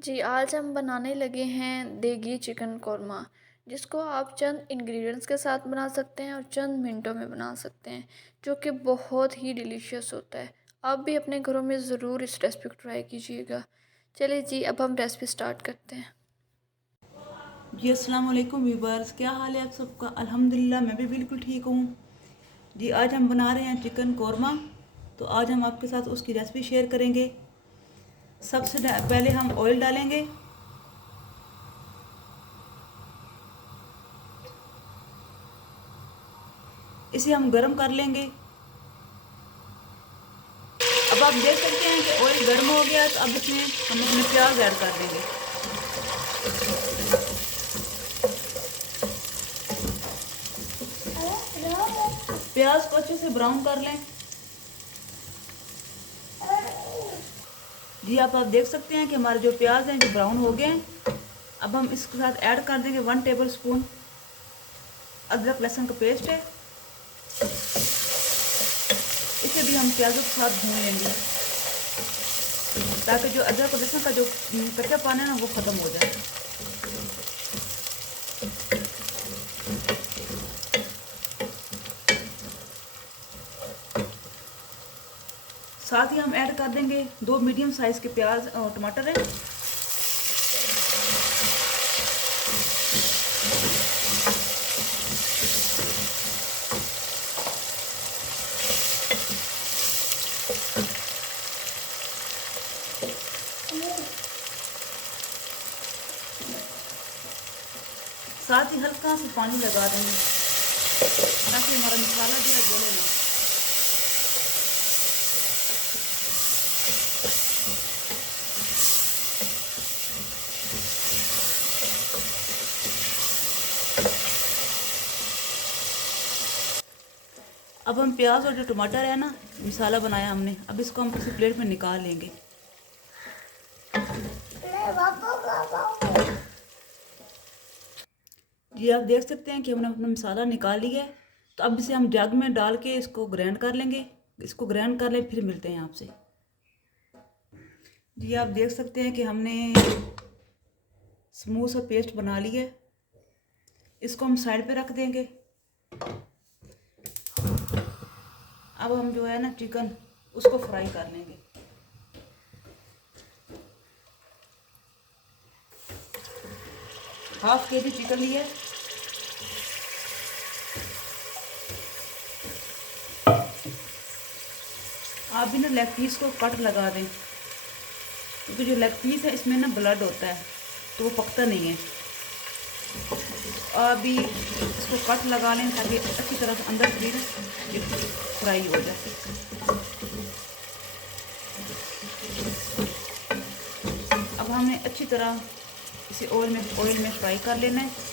जी, आज हम बनाने लगे हैं देगी चिकन कौरमा, जिसको आप चंद इंग्रेडिएंट्स के साथ बना सकते हैं और चंद मिनटों में बना सकते हैं, जो कि बहुत ही डिलीशियस होता है। आप भी अपने घरों में ज़रूर इस रेसिपी को ट्राई कीजिएगा। चलिए जी, अब हम रेसिपी स्टार्ट करते हैं। जी अस्सलाम वालेकुम व्यूवर्स, क्या हाल है आप सबका। अल्हम्दुलिल्लाह मैं भी बिल्कुल ठीक हूँ। जी आज हम बना रहे हैं चिकन कौरमा। तो आज हम आपके साथ उसकी रेसिपी शेयर करेंगे। सबसे पहले हम ऑयल डालेंगे। इसे हम गरम कर लेंगे। अब आप देख सकते हैं कि ऑयल गर्म हो गया, तो अब इसमें हम अपने प्याज ऐड कर देंगे। प्याज को अच्छे से ब्राउन कर लें। जी आप देख सकते हैं कि हमारे जो प्याज हैं जो ब्राउन हो गए हैं। अब हम इसके साथ ऐड कर देंगे 1 टेबल स्पून अदरक लहसुन का पेस्ट है। इसे भी हम प्याजों के साथ भून लेंगे, ताकि जो अदरक और लहसुन का जो कच्चा पानी है ना, वो ख़त्म हो जाए। साथ ही हम ऐड कर देंगे 2 मीडियम साइज़ के प्याज और टमाटर है। साथ ही हल्का सा पानी लगा देंगे, ताकि हमारा मसाला जो है गले ना। अब हम प्याज और जो टमाटर है ना, मसाला बनाया हमने, अब इसको हम किसी प्लेट में निकाल लेंगे। ये आप देख सकते हैं कि हमने अपना मसाला निकाल लिया है। तो अब इसे हम जग में डाल के इसको ग्राइंड कर लेंगे। इसको ग्राइंड कर ले, फिर मिलते हैं आपसे। जी आप देख सकते हैं कि हमने स्मूथ सा पेस्ट बना लिया है। इसको हम साइड पे रख देंगे। अब हम जो है ना चिकन, उसको फ्राई कर लेंगे। हाफ के जी चिकन लिया है। आप भी ना लेग पीस को कट लगा दें, क्योंकि जो लेग पीस है इसमें ना ब्लड होता है, तो वो पकता नहीं है। आप भी इसको कट लगा लें, ताकि अच्छी तरह से अंदर से ये फ्राई हो जाए। अब हमने अच्छी तरह इसे ऑयल में फ्राई कर लेना है।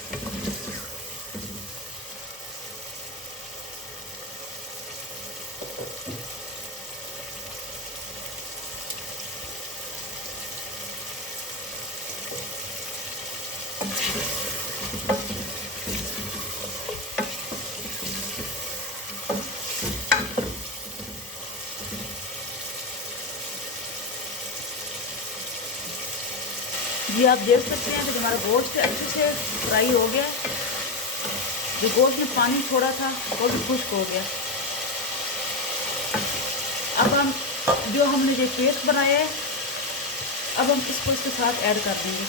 जी आप देख सकते हैं कि हमारा गोश्त अच्छे से फ्राई हो गया। जो गोश्त में पानी छोड़ा था वो भी खुश्क हो गया। अब हम जो हमने जो पेस्ट बनाया है, अब हम इसको इसके साथ ऐड कर देंगे।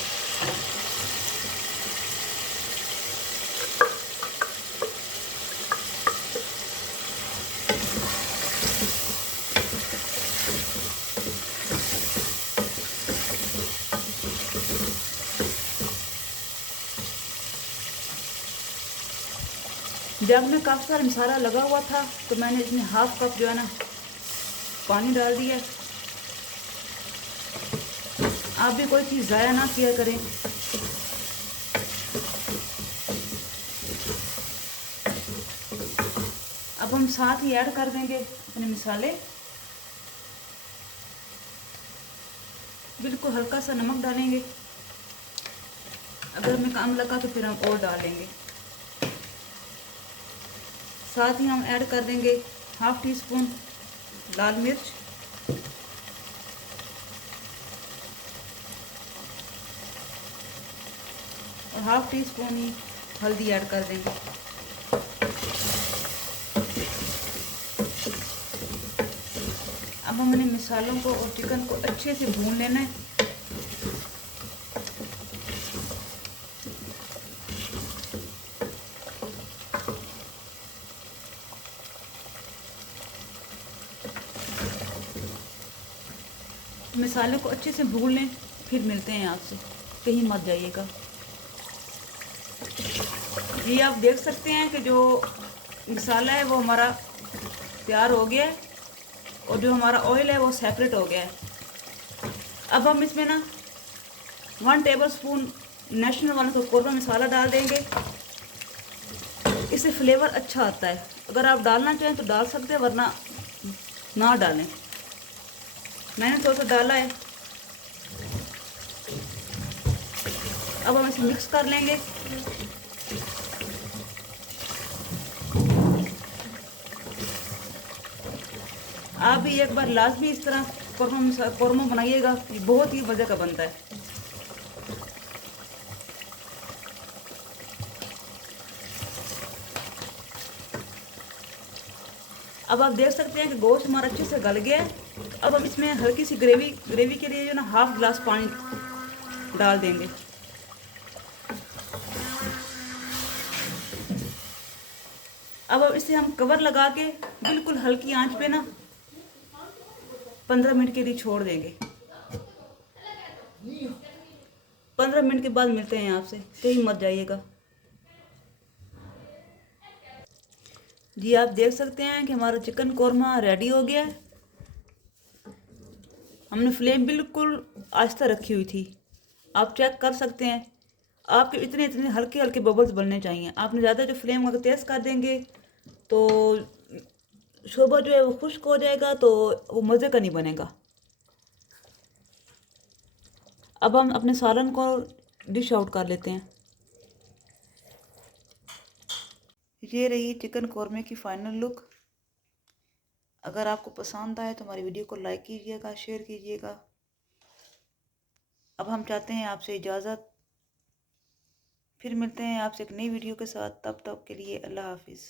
जब में काफ़ी सारा मसाला लगा हुआ था, तो मैंने इसमें हाफ कप जो है ना पानी डाल दिया। आप भी कोई चीज़ ज़ाया ना किया करें। अब हम साथ ही ऐड कर देंगे अपने मसाले। बिल्कुल हल्का सा नमक डालेंगे। अगर हमें कम लगा तो फिर हम और डालेंगे। साथ ही हम ऐड कर देंगे हाफ टी स्पून लाल मिर्च, और हाफ टी स्पून ही हल्दी ऐड कर देंगे। अब हमने मसालों को और चिकन को अच्छे से भून लेना है। मसाले को अच्छे से भून लें, फिर मिलते हैं आपसे, कहीं मत जाइएगा। ये आप देख सकते हैं कि जो मसाला है वो हमारा तैयार हो गया है और जो हमारा ऑयल है वो सेपरेट हो गया है। अब हम इसमें ना 1 टेबल स्पून नेशनल वाला तो कौरमा मसाला डाल देंगे। इससे फ्लेवर अच्छा आता है। अगर आप डालना चाहें तो डाल सकते हैं, वरना ना डालें। मैंने थोड़ा सा डाला है। अब हम इसे मिक्स कर लेंगे। आप भी एक बार लाजमी इस तरह कौरमा बनाइएगा, ये बहुत ही मज़े का बनता है। अब आप देख सकते हैं कि गोश्त हमारा अच्छे से गल गया है। तो अब हम इसमें हल्की सी ग्रेवी के लिए जो ना हाफ गिलास पानी डाल देंगे। अब इसे हम कवर लगा के बिल्कुल हल्की आंच पे ना 15 मिनट के लिए छोड़ देंगे। 15 मिनट के बाद मिलते हैं आपसे, कहीं मत जाइएगा। जी आप देख सकते हैं कि हमारा चिकन कौरमा रेडी हो गया है। हमने फ्लेम बिल्कुल आहिस्ता रखी हुई थी। आप चेक कर सकते हैं, आपके इतने इतने हल्के हल्के बबल्स बनने चाहिए। आपने ज़्यादा जो फ्लेम अगर तेज़ कर देंगे तो शोरबा जो है वो खुश्क हो जाएगा, तो वो मज़े का नहीं बनेगा। अब हम अपने सालन को डिश आउट कर लेते हैं। ये रही चिकन कौरमे की फ़ाइनल लुक। अगर आपको पसंद आए तो हमारी वीडियो को लाइक कीजिएगा, शेयर कीजिएगा। अब हम चाहते हैं आपसे इजाज़त, फिर मिलते हैं आपसे एक नई वीडियो के साथ। तब तक के लिए अल्लाह हाफिज़।